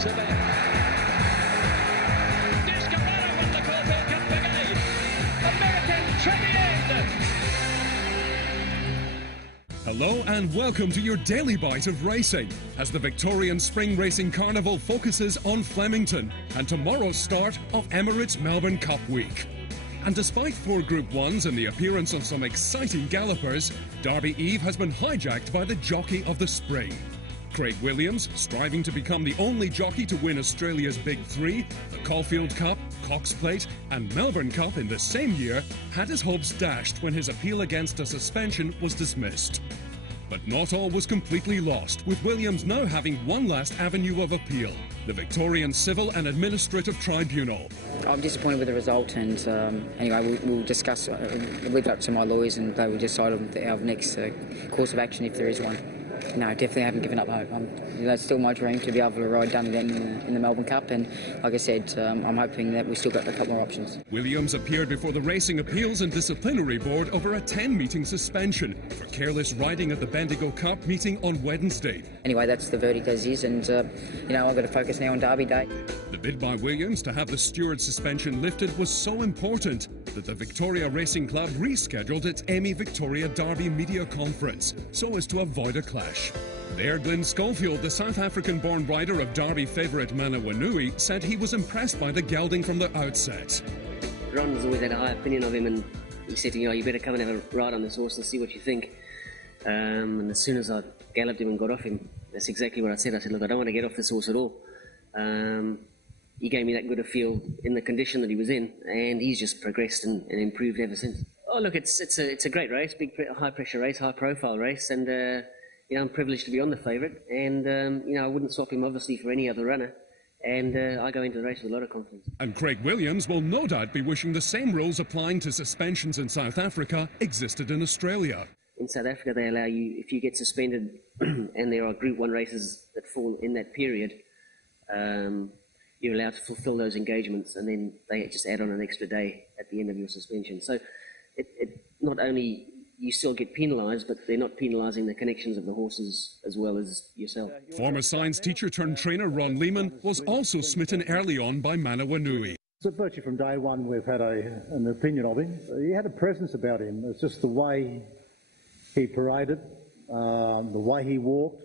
to the Descarado won the Caulfield Cup again. American to the end. Hello and welcome to your daily bite of racing as the Victorian Spring Racing Carnival focuses on Flemington and tomorrow's start of Emirates Melbourne Cup Week. And despite 4 Group 1s and the appearance of some exciting gallopers, Derby Eve has been hijacked by the jockey of the spring. Craig Williams, striving to become the only jockey to win Australia's Big 3, the Caulfield Cup, Cox Plate and Melbourne Cup in the same year, had his hopes dashed when his appeal against a suspension was dismissed. But not all was completely lost, with Williams now having one last avenue of appeal, the Victorian Civil and Administrative Tribunal. I'm disappointed with the result, and anyway, we'll discuss, leave it up to my lawyers, and they will decide on our next course of action if there is one. No, definitely haven't given up hope. It's still my dream to be able to ride Dunedin in the Melbourne Cup, and like I said, I'm hoping that we've still got a couple more options. Williams appeared before the Racing Appeals and Disciplinary Board over a 10-meeting suspension for careless riding at the Bendigo Cup meeting on Wednesday. Anyway, that's the verdict as is, and I've got to focus now on Derby Day. The bid by Williams to have the steward suspension lifted was so important that the Victoria Racing Club rescheduled its Emmy Victoria Derby media conference so as to avoid a clash. There, Glyn Schofield, the South African-born rider of Derby favourite Mana Wanui, said he was impressed by the gelding from the outset. Ron has always had a high opinion of him, and he said, you better come and have a ride on this horse and see what you think. And as soon as I galloped him and got off him, that's exactly what I said. I said, look, I don't want to get off this horse at all. He gave me that good a feel in the condition that he was in, and he's just progressed and improved ever since. Oh, look, it's a great race, big high-pressure race, high-profile race, and I'm privileged to be on the favourite, and I wouldn't swap him obviously for any other runner, and I go into the race with a lot of confidence. And Craig Williams will no doubt be wishing the same rules applying to suspensions in South Africa existed in Australia. In South Africa, they allow you, if you get suspended, and there are Group 1 races that fall in that period, you're allowed to fulfil those engagements, and then they just add on an extra day at the end of your suspension. So it not only you still get penalised, but they're not penalising the connections of the horses as well as yourself. Former science teacher turned trainer Ron Lehman was also smitten early on by Mana Wanui. So virtually from day one we've had an opinion of him. He had a presence about him. It's just the way he paraded, the way he walked.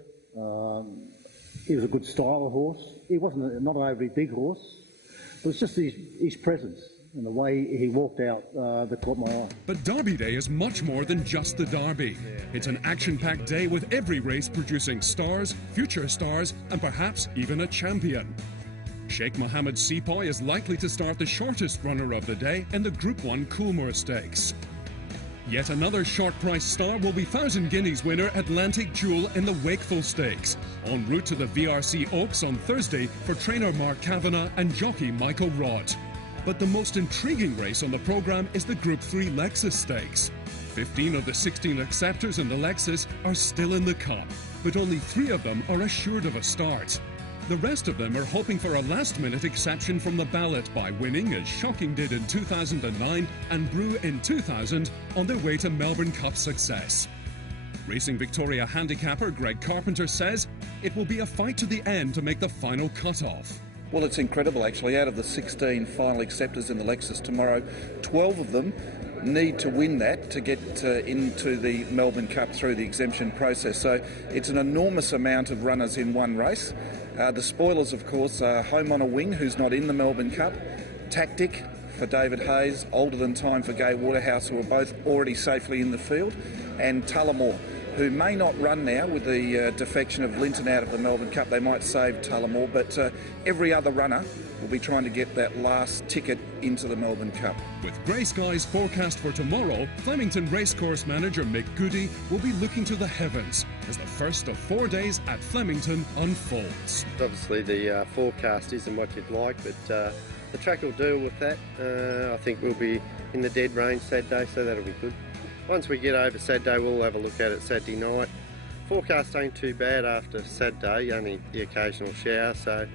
He was a good style of horse. He wasn't not an overly big horse. It was just his presence and the way he walked out that caught my eye. But Derby Day is much more than just the Derby. It's an action-packed day with every race producing stars, future stars, and perhaps even a champion. Sheikh Mohammed Sepoy is likely to start the shortest runner of the day in the Group 1 Coolmore Stakes. Yet another short-price star will be 1,000 Guineas winner Atlantic Jewel in the Wakeful Stakes, en route to the VRC Oaks on Thursday for trainer Mark Kavanagh and jockey Michael Rodd. But the most intriguing race on the programme is the Group 3 Lexus Stakes. 15 of the 16 acceptors in the Lexus are still in the Cup, but only 3 of them are assured of a start. The rest of them are hoping for a last-minute exception from the ballot by winning, as Shocking did in 2009 and Brew in 2000, on their way to Melbourne Cup success. Racing Victoria handicapper Greg Carpenter says it will be a fight to the end to make the final cut-off. Well, it's incredible actually. Out of the 16 final acceptors in the Lexus tomorrow, 12 of them need to win that to get into the Melbourne Cup through the exemption process. So it's an enormous amount of runners in one race. The spoilers, of course, are Home on a Wing, who's not in the Melbourne Cup, Tactic for David Hayes, Older Than Time for Gay Waterhouse, who are both already safely in the field, and Tullamore, who may not run now with the defection of Linton out of the Melbourne Cup. They might save Tullamore, but every other runner will be trying to get that last ticket into the Melbourne Cup. With grey skies forecast for tomorrow, Flemington Racecourse manager Mick Goody will be looking to the heavens as the first of 4 days at Flemington unfolds. Obviously the forecast isn't what you'd like, but the track will deal with that. I think we'll be in the dead range Saturday, so that'll be good. Once we get over Saturday, we'll have a look at it Saturday night. Forecast ain't too bad after Saturday, only the occasional shower, so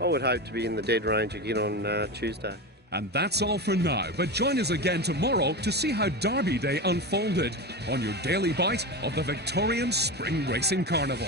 I would hope to be in the dead range again on Tuesday. And that's all for now, but join us again tomorrow to see how Derby Day unfolded on your daily bite of the Victorian Spring Racing Carnival.